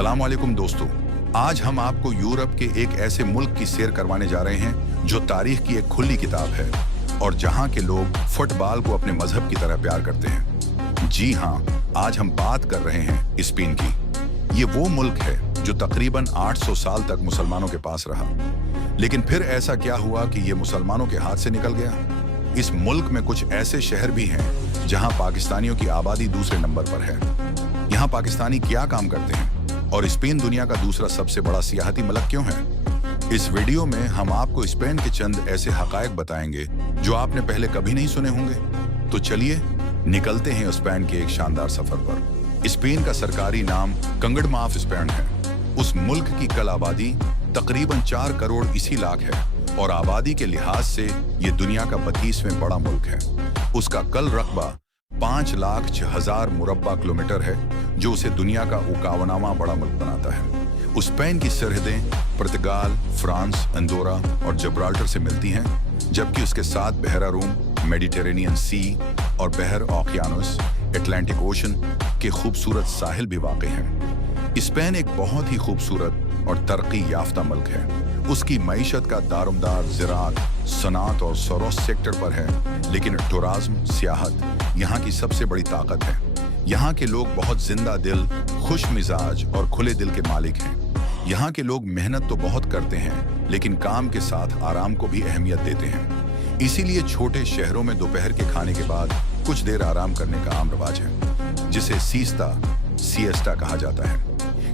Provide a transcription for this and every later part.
अस्सलाम वालेकुम दोस्तों, आज हम आपको यूरोप के एक ऐसे मुल्क की सैर करवाने जा रहे हैं जो तारीख की एक खुली किताब है और जहां के लोग फुटबॉल को अपने मजहब की तरह प्यार करते हैं। जी हां, आज हम बात कर रहे हैं स्पेन की। ये वो मुल्क है जो तकरीबन 800 साल तक मुसलमानों के पास रहा, लेकिन फिर ऐसा क्या हुआ कि ये मुसलमानों के हाथ से निकल गया। इस मुल्क में कुछ ऐसे शहर भी हैं जहां पाकिस्तानियों की आबादी दूसरे नंबर पर है। यहाँ पाकिस्तानी क्या काम करते हैं और स्पेन दुनिया का दूसरा सबसे बड़ा सियाहती मुल्क क्यों है। इस वीडियो में हम आपको स्पेन के चंद ऐसे हकायक बताएंगे जो आपने पहले कभी नहीं सुने होंगे। तो चलिए निकलते हैं स्पेन के एक शानदार सफर पर। स्पेन का सरकारी नाम किंगडम ऑफ स्पेन है। उस मुल्क की कल आबादी तकरीबन 4 करोड़ इसी लाख है और आबादी के लिहाज से ये दुनिया का 32वें बड़ा मुल्क है। उसका कल रकबा 5,06,000 मुरब्बा किलोमीटर है, जो उसे दुनिया का 51वां बड़ा मुल्क बनाता है। स्पेन की सरहदें पुर्तगाल, फ्रांस, अंडोरा और जिब्राल्टर से मिलती हैं, जबकि उसके साथ बहरा रूम, मेडिटेरेनियन सी और बहर ओकियानस, अटलांटिक ओशन के खूबसूरत साहिल भी वाक़ हैं। स्पेन एक बहुत ही खूबसूरत और तरक्की याफ्ता मुल्क है। उसकी मईशत का दारोमदार ज़राअत, सनात और सरोस सेक्टर पर है, लेकिन टूरिज्म, सियाहत यहाँ की सबसे बड़ी ताकत है। यहाँ के लोग बहुत जिंदा दिल, खुश मिजाज और खुले दिल के मालिक हैं। यहाँ के लोग मेहनत तो बहुत करते हैं, लेकिन काम के साथ आराम को भी अहमियत देते हैं। इसीलिए छोटे शहरों में दोपहर के खाने के बाद कुछ देर आराम करने का आम रिवाज है, जिसे सिएस्टा कहा जाता है।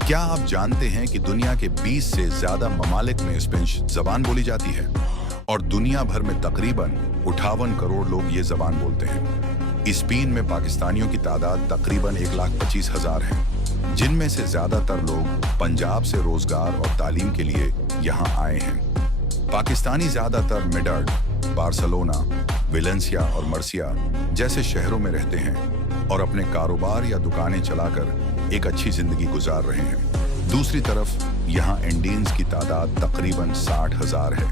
क्या आप जानते हैं कि दुनिया के 20 से ज्यादा ममालिक में स्पेनिश जबान बोली जाती है और दुनिया भर में तकरीबन 58 करोड़ लोग ये जबान बोलते हैं। स्पेन में पाकिस्तानियों की तादाद तकरीबन 1,25,000 है, जिनमें से ज्यादातर लोग पंजाब से रोजगार और तालीम के लिए यहाँ आए हैं। पाकिस्तानी ज्यादातर मेड्रिड, बार्सिलोना, वेलेंसिया और मर्सिया जैसे शहरों में रहते हैं और अपने कारोबार या दुकानें चलाकर एक अच्छी जिंदगी गुजार रहे हैं। दूसरी तरफ यहाँ इंडियंस की तादाद तकरीबन 60,000 है,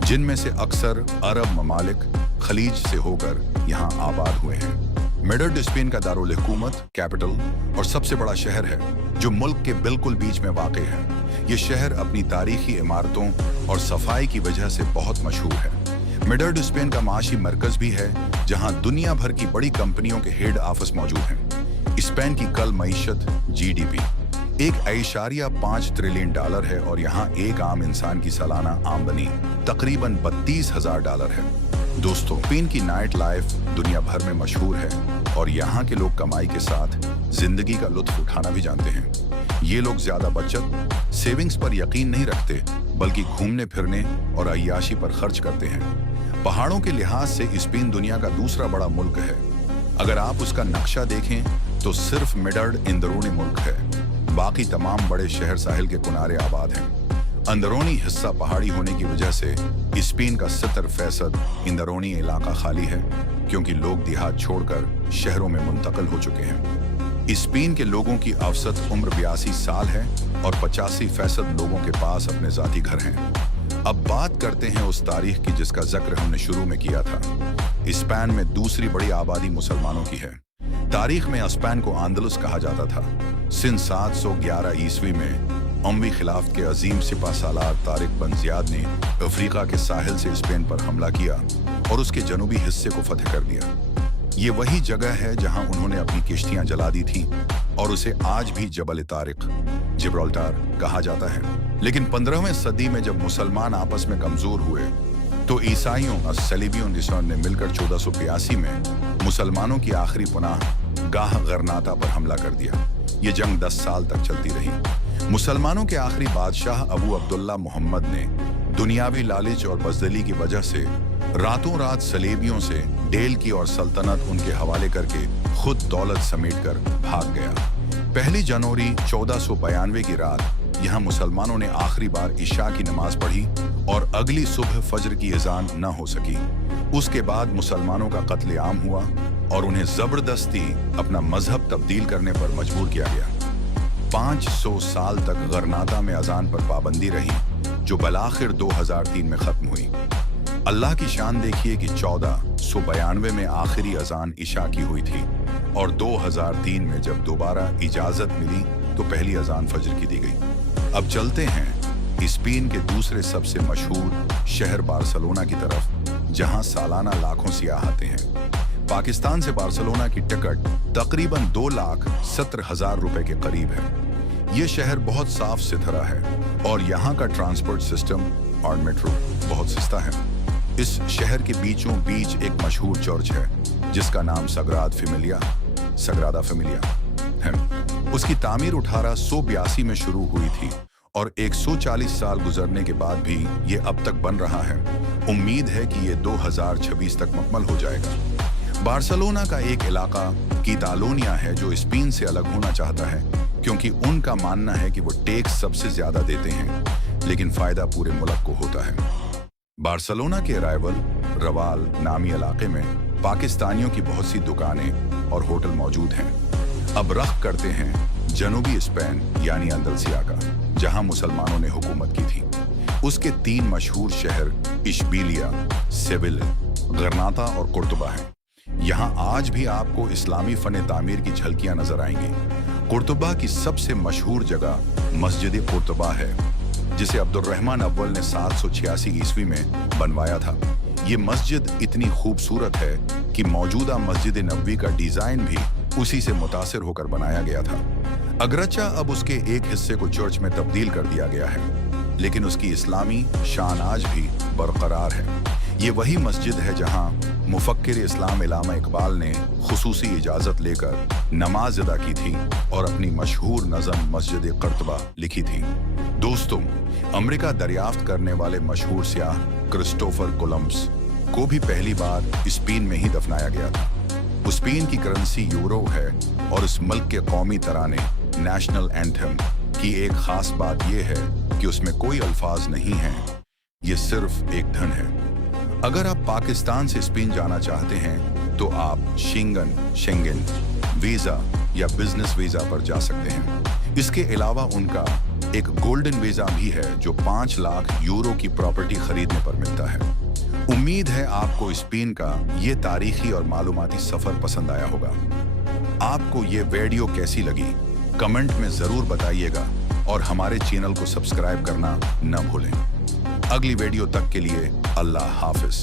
जिनमें से अक्सर अरब ममालिक खलीज से होकर यहाँ आबाद हुए हैं। मेड्रिड स्पेन का दारुल हुकूमत, कैपिटल और सबसे बड़ा शहर है, जो मुल्क के बिल्कुल बीच में वाक़ है। ये शहर अपनी तारीखी इमारतों और सफाई की वजह से बहुत मशहूर है। मेड्रिड स्पेन का माशी मरकज भी है, जहाँ दुनिया भर की बड़ी कंपनियों के हेड ऑफिस मौजूद हैं। स्पेन की कल मईशत जीडीपी 1.5 ट्रिलियन डॉलर है और यहाँ एक आम इंसान की सालाना आमदनी तकरीबन $32,000 है। दोस्तों, स्पेन की नाइट लाइफ दुनिया भर में मशहूर है और यहाँ के लोग कमाई के साथ जिंदगी का लुत्फ उठाना भी जानते हैं। ये लोग ज्यादा बचत, सेविंग्स पर यकीन नहीं रखते, बल्कि घूमने फिरने और अय्याशी पर खर्च करते हैं। पहाड़ों के लिहाज से स्पेन दुनिया का दूसरा बड़ा मुल्क है। अगर आप उसका नक्शा देखें तो सिर्फ मेड्रिड अंदरूनी मुल्क है, बाकी तमाम बड़े शहर साहिल के किनारे आबाद हैं। अंदरूनी हिस्सा पहाड़ी होने की वजह से स्पेन का 70% अंदरूनी इलाका खाली है, क्योंकि लोग देहात छोड़कर शहरों में मुंतकिल हो चुके हैं। स्पेन के लोगों की औसत उम्र 82 साल है और 85% लोगों के पास अपने जाती घर हैं। अब बात करते हैं उस तारीख की जिसका जिक्र हमने शुरू में किया था। स्पेन में दूसरी बड़ी आबादी मुसलमानों की है। तारीख में स्पेन को अंदलुस कहा जाता था। सन 711 ईस्वी में उमवी खिलाफत के अजीम सिपा सालार तारिक बन जियाद ने अफ्रीका के साहिल से स्पेन पर हमला किया और उसके जनूबी हिस्से को फतह कर लिया। ये वही जगह है जहां उन्होंने अपनी किश्तियां जला दी थी और उसे आज भी जबल तारिक, जिब्राल्टर कहा जाता है। लेकिन 15वीं सदी में जब मुसलमान आपस में कमजोर हुए तो ईसाइयों और सलीबियों ने मिलकर 1482 में मुसलमानों की आखिरी पनाह गाह गरनाता पर हमला कर दिया। ये जंग 10 साल तक चलती रही। मुसलमानों के आखिरी बादशाह अबू अब्दुल्ला मोहम्मद ने दुनियावी लालच और बज़दली की वजह से रातों रात सलेबियों से डेल की और सल्तनत उनके हवाले करके खुद दौलत समेटकर भाग गया। 1 जनवरी 1492 की रात यहाँ मुसलमानों ने आखिरी बार इशा की नमाज पढ़ी और अगली सुबह फजर की अजान न हो सकी। उसके बाद मुसलमानों का कत्लेआम हुआ और उन्हें जबरदस्ती अपना मजहब तब्दील करने पर मजबूर किया गया। 500 साल तक गरनाता में अजान पर पाबंदी रही, जो बलाखिर 2003 में खत्म हुई। अल्लाह की शान देखिए कि 1492 में आखिरी अजान इशा की हुई थी और 2003 में जब दोबारा इजाजत मिली तो पहली अजान फजर की दी गई। अब चलते हैं स्पेन के दूसरे सबसे मशहूर शहर बार्सिलोना की तरफ, जहां सालाना लाखों सियाह आते हैं। पाकिस्तान से बार्सिलोना की टिकट तकरीबन 2,17,000 रुपए के करीब है। ये शहर बहुत साफ सुथरा है और यहाँ का ट्रांसपोर्ट सिस्टम और मेट्रो बहुत सस्ता है। इस शहर के बीचों बीच एक मशहूर चर्च है जिसका नाम सग्रादा फैमिलिया है। उसकी तामीर 1882 में शुरू हुई थी और 140 साल गुजरने के बाद भी ये अब तक बन रहा है। उम्मीद है कि ये 2026 तक मुकम्मल हो जाएगा। बार्सिलोना का एक इलाका कैटालोनिया है जो स्पेन से अलग होना चाहता है, क्योंकि उनका मानना है कि वो टैक्स सबसे ज्यादा देते हैं, लेकिन फायदा पूरे मुल्क को होता है। बार्सिलोना के राइवल रवाल नामी इलाके में पाकिस्तानियों की बहुत सी दुकानें और होटल मौजूद हैं। अब रख करते हैं जनूबी स्पेन यानी अंदलसिया का, जहां मुसलमानों ने हुकूमत की थी। उसके 3 मशहूर शहर इशबिलिया, सेविल, गरनाता और कुर्तुबा हैं। यहाँ आज भी आपको इस्लामी फन तामीर की झलकियां नजर आएंगी। कुर्तुबा की सबसे मशहूर जगह मस्जिद कुर्तुबा है, जिसे अब्दुर्रहमान अव्वल ने 786 ईस्वी में बनवाया था। ये मस्जिद इतनी खूबसूरत है कि मौजूदा मस्जिद नबवी का डिजाइन भी उसी से मुतासिर होकर बनाया गया था। अगरचा अब उसके एक हिस्से को चर्च में तब्दील कर दिया गया है, लेकिन उसकी इस्लामी शान आज भी बरकरार है। ये वही मस्जिद है जहां मुफक्किर इस्लाम इल्लामा इकबाल ने खुसूसी इजाजत लेकर नमाज अदा की थी और अपनी मशहूर नज़म मस्जिद कुर्तुबा लिखी थी। दोस्तों, अमेरिका दरियाफ्त करने वाले मशहूर सियाह क्रिस्टोफर कोलंबस को भी पहली बार स्पेन में ही दफनाया गया था। स्पेन की करेंसी यूरो है और इस मुल्क के कौमी तराने नेशनल एंथम की एक खास बात यह है कि उसमें कोई अल्फाज नहीं हैं, ये सिर्फ एक धन है। अगर आप पाकिस्तान से स्पेन जाना चाहते हैं तो आप शेंगन वीजा या बिजनेस वीजा पर जा सकते हैं। इसके अलावा उनका एक गोल्डन वीजा भी है जो 5 लाख यूरो की प्रॉपर्टी खरीदने पर मिलता है। उम्मीद है आपको स्पेन का ये तारीखी और मालूमाती सफर पसंद आया होगा। आपको ये वीडियो कैसी लगी कमेंट में जरूर बताइएगा और हमारे चैनल को सब्सक्राइब करना न भूलें। अगली वीडियो तक के लिए अल्लाह हाफिज।